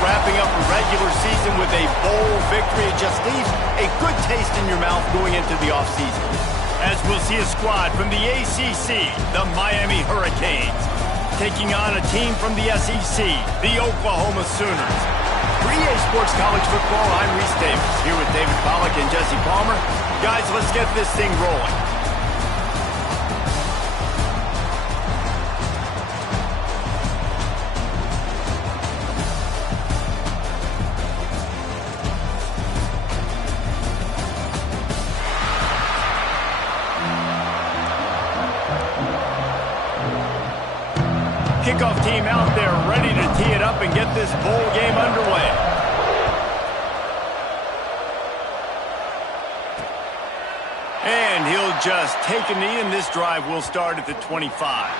wrapping up a regular season with a bowl victory. It just leaves a good taste in your mouth going into the offseason. As we'll see a squad from the ACC, the Miami Hurricanes, taking on a team from the SEC, the Oklahoma Sooners. For EA Sports College Football, I'm Reese Davis, here with David Pollack and Jesse Palmer. Guys, let's get this thing rolling. Kickoff team out there ready to tee it up and get this bowl game underway. And he'll just take a knee, and this drive will start at the 25.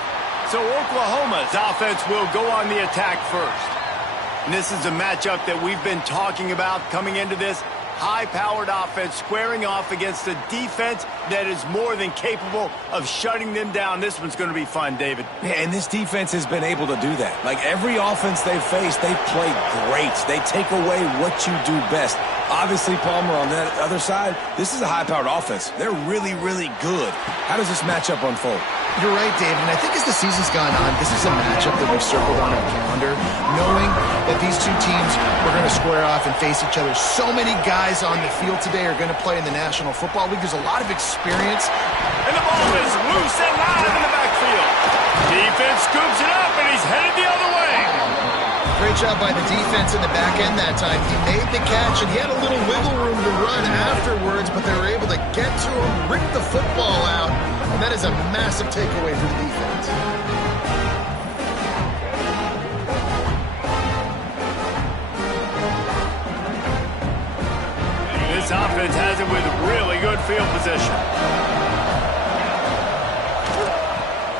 So Oklahoma's offense will go on the attack first. And this is a matchup that we've been talking about coming into this. High-powered offense squaring off against a defense that is more than capable of shutting them down. This one's going to be fun, David. Yeah, and this defense has been able to do that. Like every offense they've faced, they've played great. They take away what you do best. Obviously, Palmer, on that other side, this is a high-powered offense. They're really, really good. How does this matchup unfold? You're right, David, and I think as the season's gone on, this is a matchup that we've circled on our calendar, knowing that these two teams are going to square off and face each other. So many guys on the field today are going to play in the National Football League. There's a lot of experience. And the ball is loose and live in the backfield. Defense scoops it up, and he's headed the other way. Great job by the defense in the back end that time. He made the catch, and he had a little wiggle room to run afterwards, but they were able to get to him, rip the football out, and that is a massive takeaway for the defense. This offense has it with really good field position.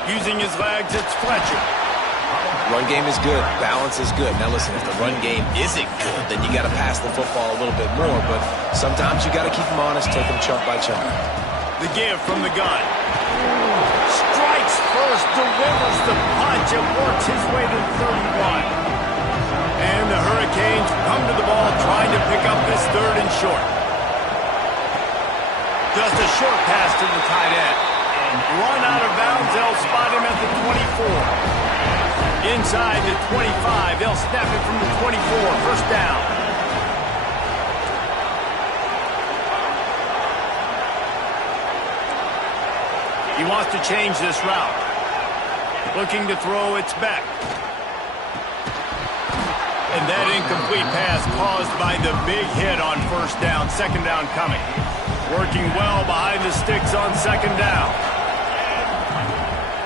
Using his legs, it's Fletcher. Run game is good. Balance is good. Now listen, if the run game isn't good, then you got to pass the football a little bit more. But sometimes you got to keep them honest, take them chunk by chunk. The give from the gun. Strikes first, delivers the punch, and works his way to the 31. And the Hurricanes come to the ball trying to pick up this third and short. Just a short pass to the tight end. Run out of bounds, they'll spot him at the 24. Inside the 25, they'll snap it from the 24. First down. He wants to change this route. Looking to throw, it's back. And that incomplete pass caused by the big hit on first down. Second down coming. Working well behind the sticks on second down.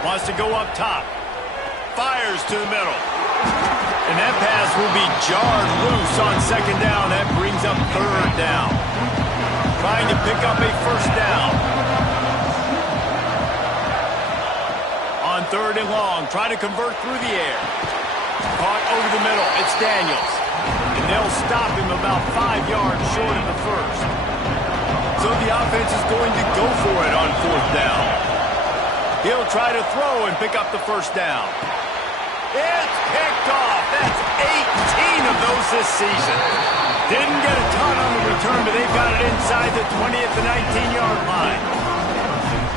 Wants to go up top. Fires to the middle. And that pass will be jarred loose on second down. That brings up third down. Trying to pick up a first down. On third and long, try to convert through the air. Caught over the middle. It's Daniels. And they'll stop him about 5 yards short of the first. So the offense is going to go for it on fourth down. He'll try to throw and pick up the first down. It's picked off. That's 18 of those this season. Didn't get a ton on the return, but they've got it inside the 20 at the 19-yard line.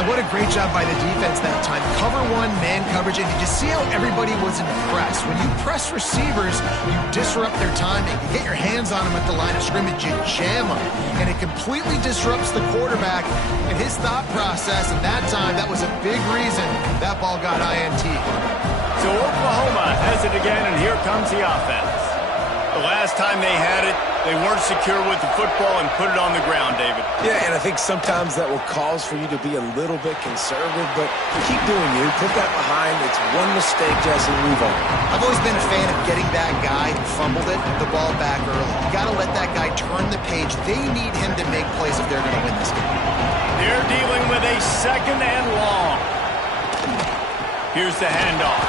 And what a great job by the defense that time. Cover one, man coverage, and you just see how everybody was impressed. When you press receivers, you disrupt their timing. You get your hands on them at the line of scrimmage, you jam them. And it completely disrupts the quarterback and his thought process. And that time, that was a big reason that ball got INT. So Oklahoma has it again, and here comes the offense. The last time they had it, they weren't secure with the football and put it on the ground, David. Yeah, and I think sometimes that will cause for you to be a little bit conservative, but keep doing you. Put that behind. It's one mistake, Jesse, move on. I've always been a fan of getting that guy who fumbled it, the ball back early. You got to let that guy turn the page. They need him to make plays if they're going to win this game. They're dealing with a second and long. Here's the handoff.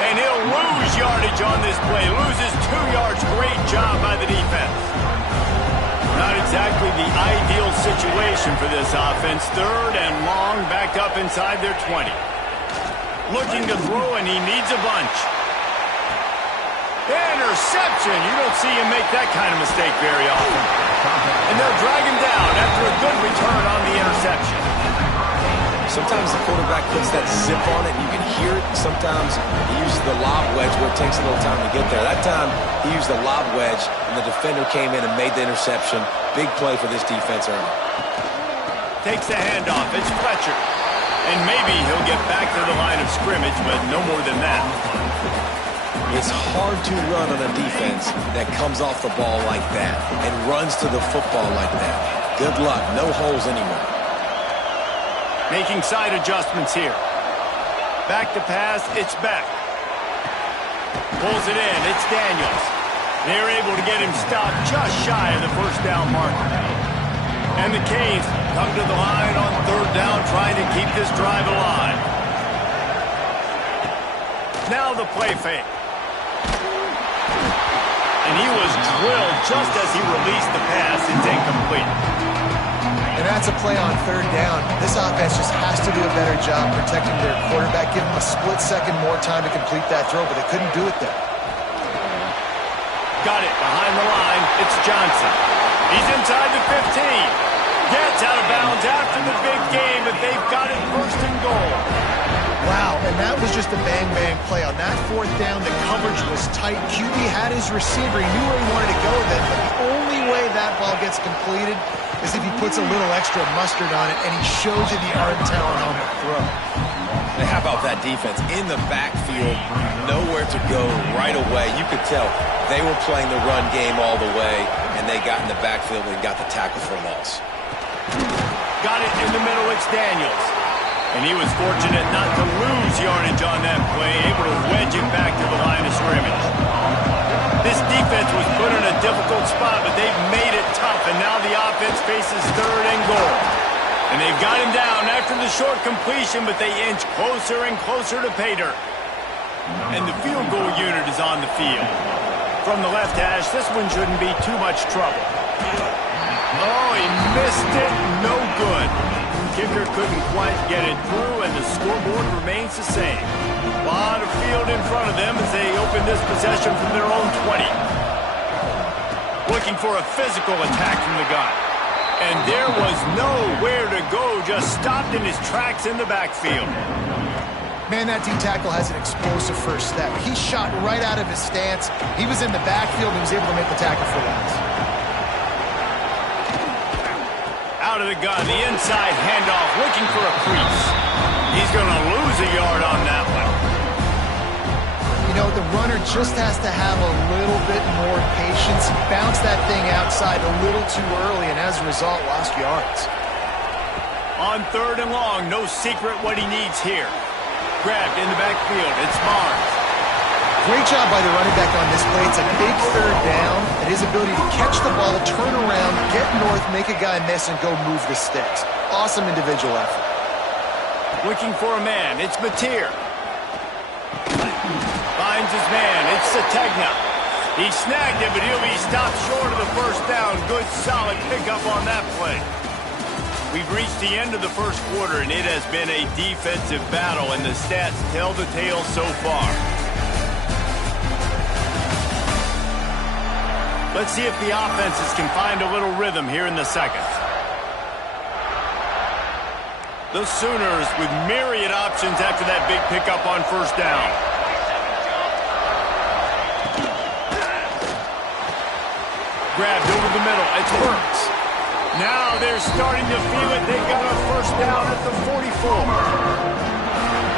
And he'll lose yardage on this play. Loses 2 yards. Great job by the defense. Not exactly the ideal situation for this offense. Third and long, back up inside their 20. Looking to throw, and he needs a bunch. Interception. You don't see him make that kind of mistake very often. And they'll drag him down after a good return on the interception. Sometimes the quarterback puts that zip on it, and you can hear it. Sometimes he uses the lob wedge where it takes a little time to get there. That time, he used the lob wedge, and the defender came in and made the interception. Big play for this defense early. Takes the handoff. It's Fletcher. And maybe he'll get back to the line of scrimmage, but no more than that. It's hard to run on a defense that comes off the ball like that and runs to the football like that. Good luck. No holes anywhere. Making side adjustments here. Back to pass, it's Beck. Pulls it in, it's Daniels. They're able to get him stopped just shy of the first down marker. And the Canes come to the line on third down, trying to keep this drive alive. Now the play fake. And he was drilled just as he released the pass. It's incomplete. And that's a play on third down. This offense just has to do a better job protecting their quarterback, give him a split second more time to complete that throw, but they couldn't do it there. Got it behind the line. It's Johnson. He's inside the 15. Gets out of bounds after the big game, but they've got it first and goal. Wow, and that was just a bang-bang play. On that fourth down, the coverage was tight. QB had his receiver. He knew where he wanted to go then, but the only way that ball gets completed is if he puts a little extra mustard on it, and he shows you the arm talent on the throw. And how about that defense? In the backfield, nowhere to go right away. You could tell they were playing the run game all the way, and they got in the backfield and got the tackle for a loss. Got it in the middle, it's Daniels. And he was fortunate not to lose yardage on that play, able to wedge it back to the line of scrimmage. This defense was put in a difficult spot, but they've made it tough, and now the offense faces third and goal. And they've got him down after the short completion, but they inch closer and closer to pay dirt. And the field goal unit is on the field. From the left hash, this one shouldn't be too much trouble. Oh, he missed it. No good. Kicker couldn't quite get it through, and the scoreboard remains the same. A lot of field in front of them as they open this possession from their own 20. Looking for a physical attack from the gun. And there was nowhere to go, just stopped in his tracks in the backfield. Man, that D-tackle has an explosive first step. He shot right out of his stance. He was in the backfield and he was able to make the tackle for loss. Out of the gun, the inside handoff, looking for a crease. He's going to lose a yard on that one. You know, the runner just has to have a little bit more patience. He bounced that thing outside a little too early and as a result lost yards. On third and long, no secret what he needs here. Grabbed in the backfield, it's Barnes. Great job by the running back on this play. It's a big third down, and his ability to catch the ball, turn around, get north, make a guy miss, and go move the sticks. Awesome individual effort. Looking for a man, it's Mateer. Finds his man, it's Sategna. He snagged it, but he'll be stopped short of the first down. Good, solid pickup on that play. We've reached the end of the first quarter, and it has been a defensive battle, and the stats tell the tale so far. Let's see if the offenses can find a little rhythm here in the second. The Sooners with myriad options after that big pickup on first down. Grabbed over the middle. It's Burks. Now they're starting to feel it. They've got a first down at the 44.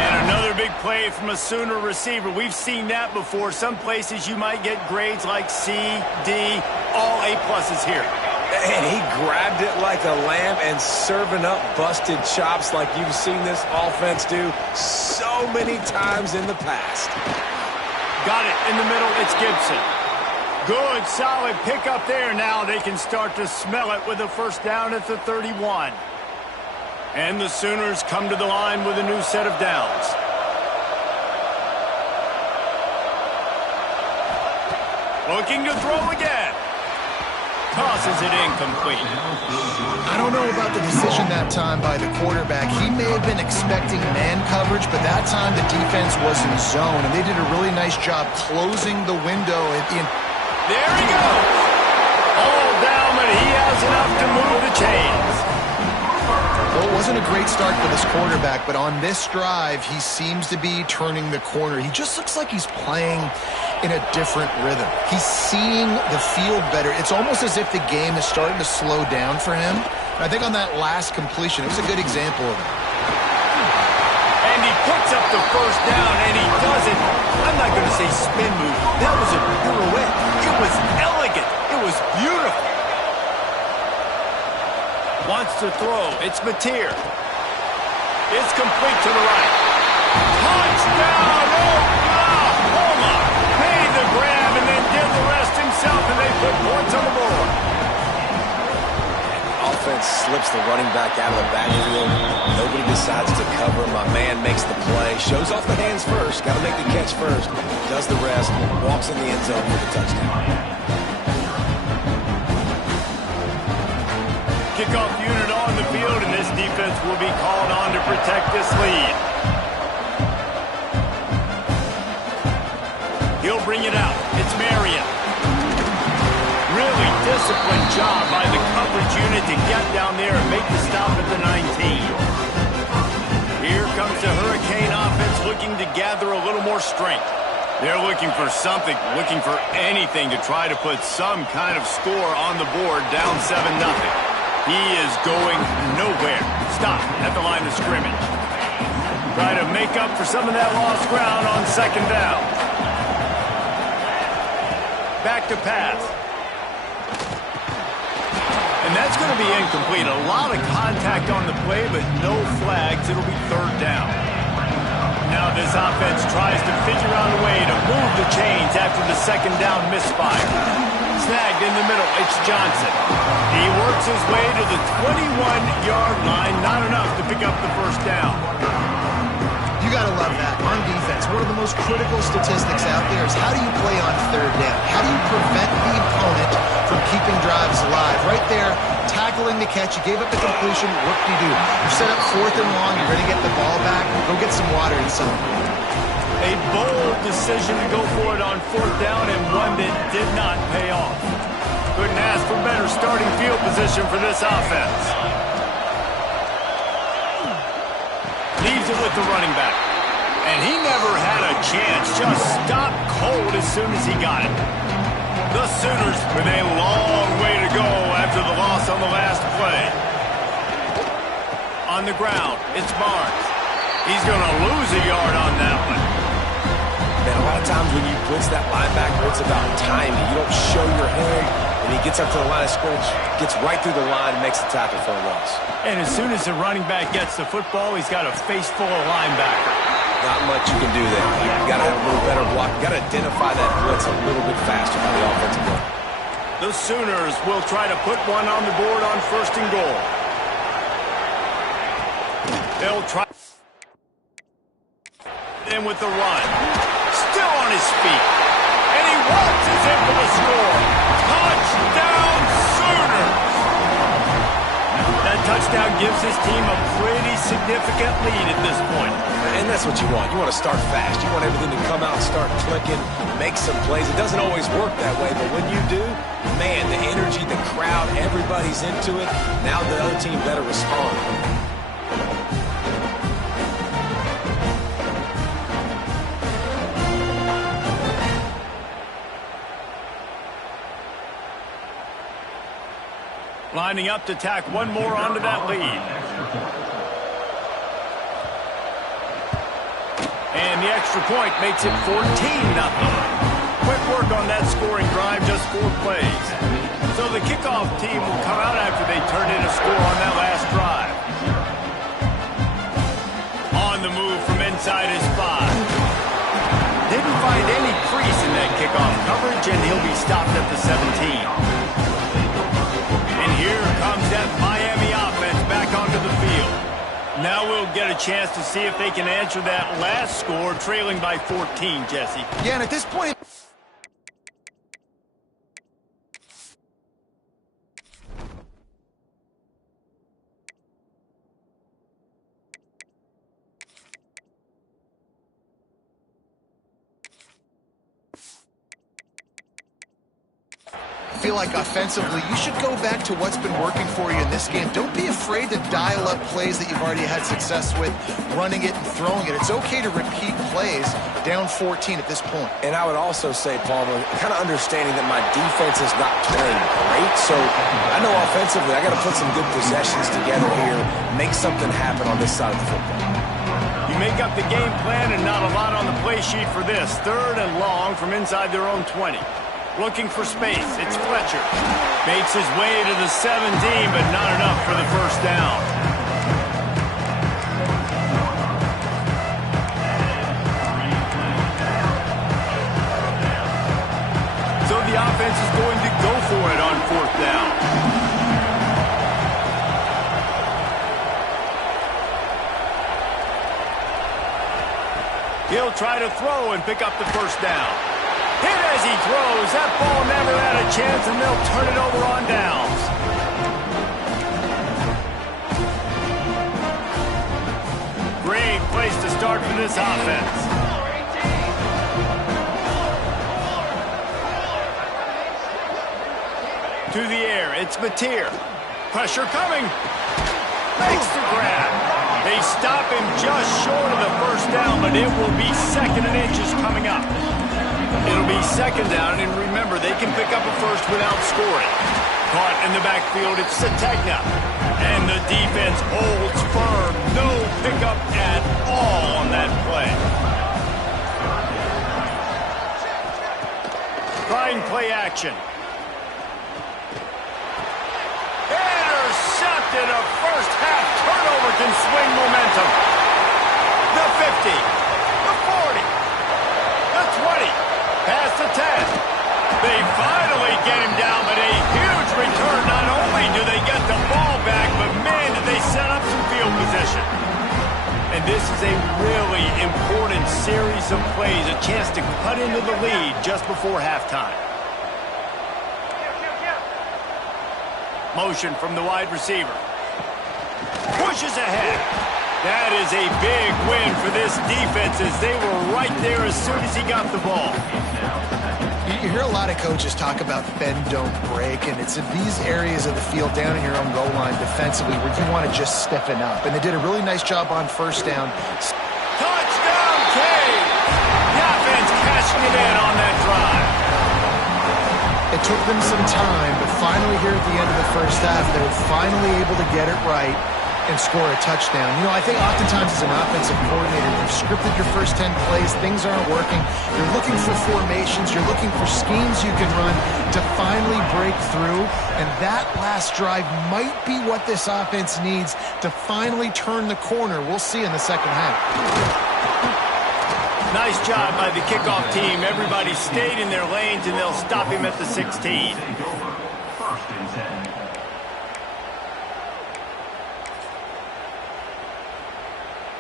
And another big play from a Sooner receiver. We've seen that before. Some places you might get grades like C, D, all A-pluses here. And he grabbed it like a lamb and serving up busted chops like you've seen this offense do so many times in the past. Got it in the middle. It's Gibson. Good, solid pickup there. Now they can start to smell it with a first down at the 31. And the Sooners come to the line with a new set of downs. Looking to throw again. Tosses it incomplete. I don't know about the decision that time by the quarterback. He may have been expecting man coverage, but that time the defense was in zone, and they did a really nice job closing the window at the end. There he goes. All down, but he has enough to move the chains. Well, it wasn't a great start for this quarterback, but on this drive, he seems to be turning the corner. He just looks like he's playing in a different rhythm. He's seeing the field better. It's almost as if the game is starting to slow down for him. And I think on that last completion, it was a good example of it. And he puts up the first down, and he does it. I'm not going to say spin move. That was a pirouette. It was elegant. It was beautiful. Wants to throw. It's Mateer. It's complete to the right. Touchdown! Oklahoma made the grab and then did the rest himself, and they put points on the board. Offense slips the running back out of the backfield. Nobody decides to cover. My man makes the play. Shows off the hands first. Got to make the catch first. Does the rest. Walks in the end zone for the touchdown. Kickoff unit on the field, and this defense will be called on to protect this lead. He'll bring it out. It's Marion. Really disciplined job by the coverage unit to get down there and make the stop at the 19. Here comes the Hurricane offense looking to gather a little more strength. They're looking for something, looking for anything to try to put some kind of score on the board, down 7-0. He is going nowhere. Stop at the line of scrimmage. Try to make up for some of that lost ground on second down. Back to pass. And that's going to be incomplete. A lot of contact on the play, but no flags. It'll be third down. Now this offense tries to figure out a way to move the chains after the second down misfire. Snagged in the middle, it's Johnson. He works his way to the 21-yard line. Not enough to pick up the first down. You got to love that. On defense, one of the most critical statistics out there is how do you play on third down? How do you prevent the opponent from keeping drives alive? Right there, tackling the catch. You gave up the completion. What do? You set up fourth and long. You're going to get the ball back. Go get some water and some. A bold decision to go for it on fourth down, and one that did not pay off. Couldn't ask for better starting field position for this offense. Leaves it with the running back. And he never had a chance. Just stopped cold as soon as he got it. The Sooners with a long way to go after the loss on the last play. On the ground, it's Barnes. He's going to lose a yard on that one. Man, a lot of times when you blitz that linebacker, it's about timing. You don't show your hand, and he gets up to the line of scrimmage, gets right through the line, and makes the tackle for a loss. And as soon as the running back gets the football, he's got a face full of linebacker. Not much you can do there. You got to have a little better block. You got to identify that blitz a little bit faster by the offensive line. The Sooners will try to put one on the board on first and goal. They'll try in with the run. Still on his feet. And he waltzes in for the score. Touchdown, Sooners! That touchdown gives his team a pretty significant lead at this point. And that's what you want. You want to start fast. You want everything to come out, start clicking, make some plays. It doesn't always work that way, but when you do, man, the energy, the crowd, everybody's into it. Now the other team better respond. Lining up to tack one more onto that lead. And the extra point makes it 14-0. Quick work on that scoring drive, just 4 plays. So the kickoff team will come out after they turn in a score on that last drive. On the move from inside his 5. Didn't find any crease in that kickoff coverage, and he'll be stopped at the 17. Here comes that Miami offense back onto the field. Now we'll get a chance to see if they can answer that last score, trailing by 14, Jesse. Yeah, and at this point... And he waltzes in for the score. Touchdown, Sooners! That touchdown gives his team a pretty significant lead at this point. And as soon as the running back gets the football, he's got a face full of linebacker. feel like offensively, you should go back to what's been working for you in this game. Don't be afraid to dial up plays that you've already had success with, running it and throwing it. It's okay to repeat plays down 14 at this point. And I would also say, Palmer, kind of understanding that my defense is not playing great, so I know offensively I got to put some good possessions together here, make something happen on this side of the football. You make up the game plan and not a lot on the play sheet for this. 3rd and long from inside their own 20. Looking for space. It's Fletcher. Makes his way to the 17, but not enough for the first down. So the offense is going to go for it on 4th down. He'll try to throw and pick up the first down. Hit as he throws. That ball never had a chance, and they'll turn it over on downs. Great place to start for this offense. To the air, it's Mateer. Pressure coming. Makes the grab. They stop him just short of the first down, but it will be 2nd and inches coming up. It'll be 2nd down, and remember, they can pick up a first without scoring. Caught in the backfield, it's Sategna. And the defense holds firm. No pickup at all on that play. Trying play action. Intercepted. A first-half turnover can swing momentum. The 50, the 40, the 20, past the 10. They finally get him down, but a huge return. Not only do they get the ball back, but man, did they set up some field position. And this is a really important series of plays, a chance to cut into the lead just before halftime. Motion from the wide receiver. Pushes ahead. That is a big win for this defense as they were right there as soon as he got the ball. You hear a lot of coaches talk about bend, don't break, and it's in these areas of the field down in your own goal line defensively where you want to just stiffen up. And they did a really nice job on first down. Touchdown, Cade! The offense cashing it in on that drive. It took them some time, but finally here at the end of the first half, they were finally able to get it right and score a touchdown. You know, I think oftentimes as an offensive coordinator, you've scripted your first 10 plays, things aren't working. You're looking for formations, you're looking for schemes you can run to finally break through, and that last drive might be what this offense needs to finally turn the corner. We'll see in the second half. Nice job by the kickoff team. Everybody stayed in their lanes, and they'll stop him at the 16.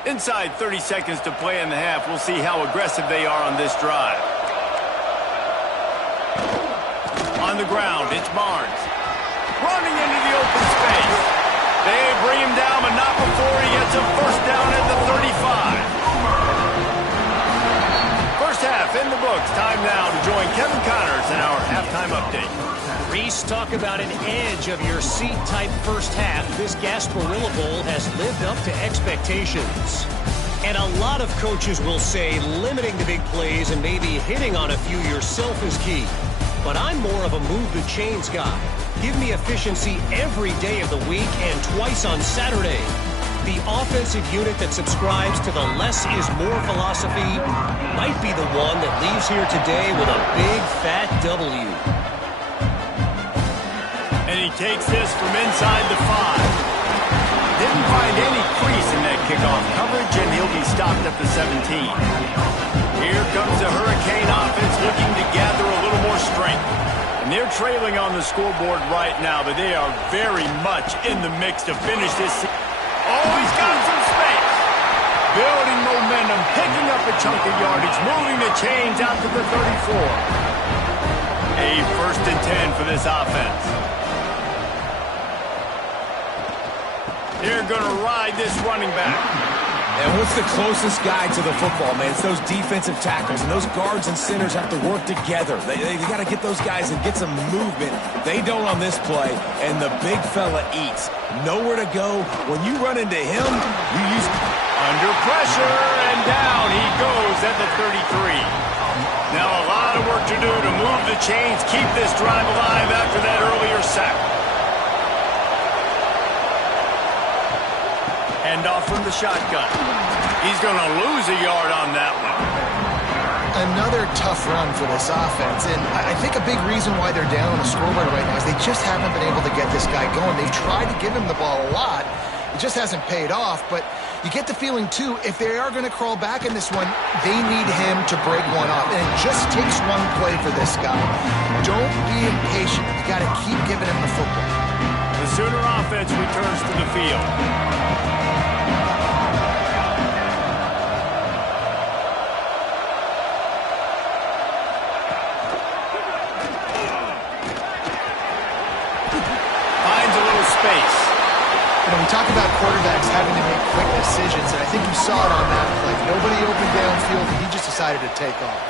Inside 30 seconds to play in the half. We'll see how aggressive they are on this drive. On the ground, it's Barnes. Running into the open space. They bring him down, but not before he gets a first down at the 35. First half in the books. Time now to join Kevin Connors in our halftime update. Reese, talk about an edge of your seat type first half. This Gasparilla Bowl has lived up to expectations. And a lot of coaches will say limiting the big plays and maybe hitting on a few yourself is key. But I'm more of a move the chains guy. Give me efficiency every day of the week and twice on Saturday. The offensive unit that subscribes to the less is more philosophy might be the one that leaves here today with a big fat W. And he takes this from inside the 5. Didn't find any crease in that kickoff coverage, and he'll be stopped at the 17. Here comes the Hurricane offense looking to gather a little more strength. And they're trailing on the scoreboard right now, but they are very much in the mix to finish this. Oh, he's got some space. Building momentum, picking up a chunk of yardage, moving the chains out to the 34. A 1st and 10 for this offense. They're going to ride this running back. And what's the closest guy to the football, man? It's those defensive tackles, and those guards and centers have to work together. They got to get those guys and get some movement. They don't on this play, and the big fella eats. Nowhere to go. When you run into him, you use... Under pressure, and down he goes at the 33. Now a lot of work to do to move the chains, keep this drive alive after that earlier sack. Hand off from the shotgun. He's going to lose a yard on that one. Another tough run for this offense, and I think a big reason why they're down on the scoreboard right now is they just haven't been able to get this guy going. They've tried to give him the ball a lot. It just hasn't paid off, but you get the feeling, too, if they are going to crawl back in this one, they need him to break one off, and it just takes one play for this guy. Don't be impatient. You got to keep giving him the football. The Sooner offense returns to the field. Space. We talk about quarterbacks having to make quick decisions, and I think you saw it on that play. Nobody opened downfield, and he just decided to take off.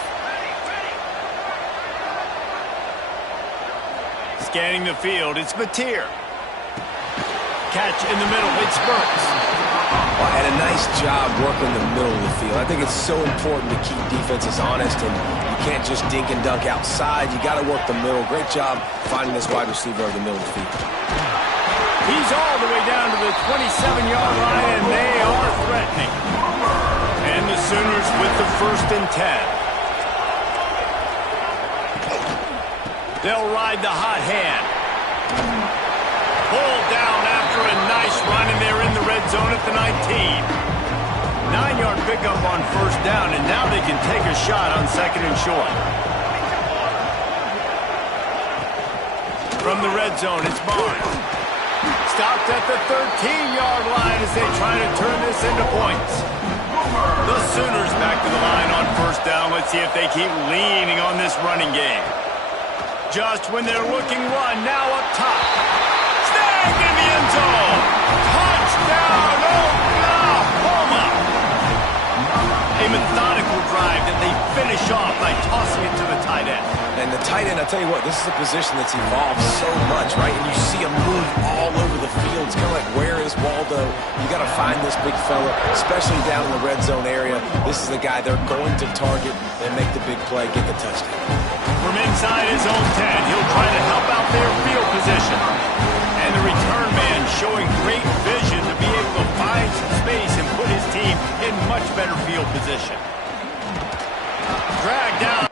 Scanning the field, it's Mateer. Catch in the middle, it spurts. Well, and a nice job working the middle of the field. I think it's so important to keep defenses honest, and you can't just dink and dunk outside. You got to work the middle. Great job finding this wide receiver over the middle of the field. He's all the way down to the 27-yard line, and they are threatening. And the Sooners with the 1st and 10. They'll ride the hot hand. Pulled down after a nice run, and they're in the red zone at the 19. 9-yard pickup on 1st down, and now they can take a shot on 2nd and short. From the red zone, it's Barnes. Stopped at the 13-yard line as they try to turn this into points. The Sooners back to the line on 1st down. Let's see if they keep leaning on this running game. Just when they're looking one, now up top. Snagged in the end zone. Touchdown, Oklahoma. A methodical drive that they finish off by tossing it to the tight end. And the tight end, I'll tell you what, this is a position that's evolved so much, right? And you see him move all over the field. It's kind of like, where is Waldo? You got to find this big fella, especially down in the red zone area. This is the guy they're going to target and make the big play, get the touchdown. From inside his own 10, he'll try to help out their field position. And the return man showing great vision to be able to find some space and put his team in much better field position. Drag down.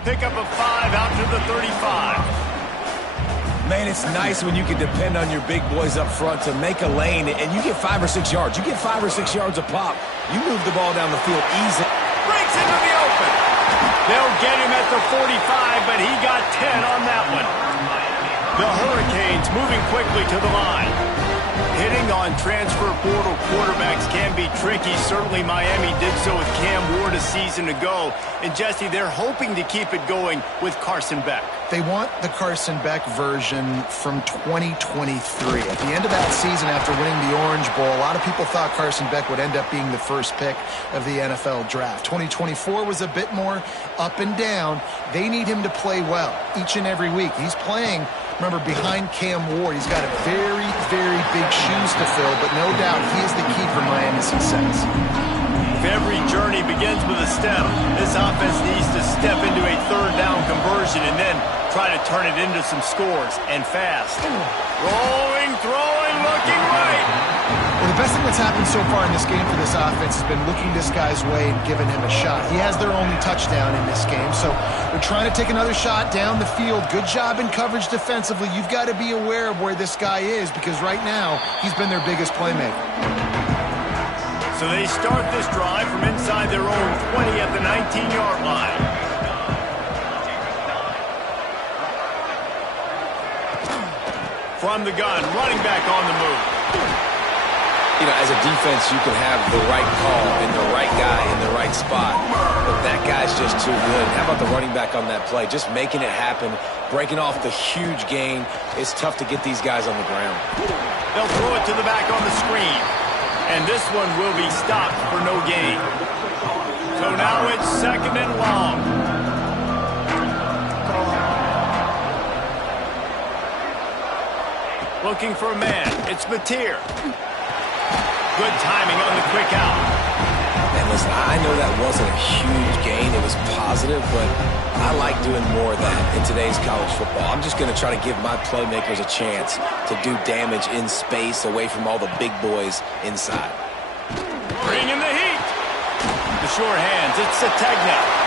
Pick up a 5 out to the 35. Man, it's nice when you can depend on your big boys up front to make a lane, and you get 5 or 6 yards. You get 5 or 6 yards a pop. You move the ball down the field easy. Breaks into the open. They'll get him at the 45, but he got 10 on that one. The Hurricanes moving quickly to the line. Hitting on transfer portal quarterbacks can be tricky. Certainly Miami did so with Cam Ward a season ago. And Jesse, they're hoping to keep it going with Carson Beck. They want the Carson Beck version from 2023. At the end of that season, after winning the Orange Bowl, a lot of people thought Carson Beck would end up being the first pick of the NFL draft. 2024 was a bit more up and down. They need him to play well each and every week. He's playing, remember, behind Cam Ward. He's got a very, very big shoes to fill, but no doubt he is the key for Miami's success. If every journey begins with a step, this offense needs to step into a third down conversion and then try to turn it into some scores, and fast. Rolling, throwing, looking right. Well, the best thing that's happened so far in this game for this offense has been looking this guy's way and giving him a shot. He has their only touchdown in this game, so they're trying to take another shot down the field. Good job in coverage defensively. You've got to be aware of where this guy is because right now he's been their biggest playmaker. So they start this drive from inside their own 20 at the 19-yard line. From the gun, running back on the move. You know, as a defense, you can have the right call and the right guy in the right spot, but that guy's just too good. How about the running back on that play? Just making it happen, breaking off the huge gain. It's tough to get these guys on the ground. They'll throw it to the back on the screen, and this one will be stopped for no gain. So now it's 2nd and long. Looking for a man. It's Mateer. Good timing on the quick out. And listen, I know that wasn't a huge gain. It was positive, but I like doing more of that in today's college football. I'm just going to try to give my playmakers a chance to do damage in space away from all the big boys inside. Bring in the heat. The sure hands. It's Sategna.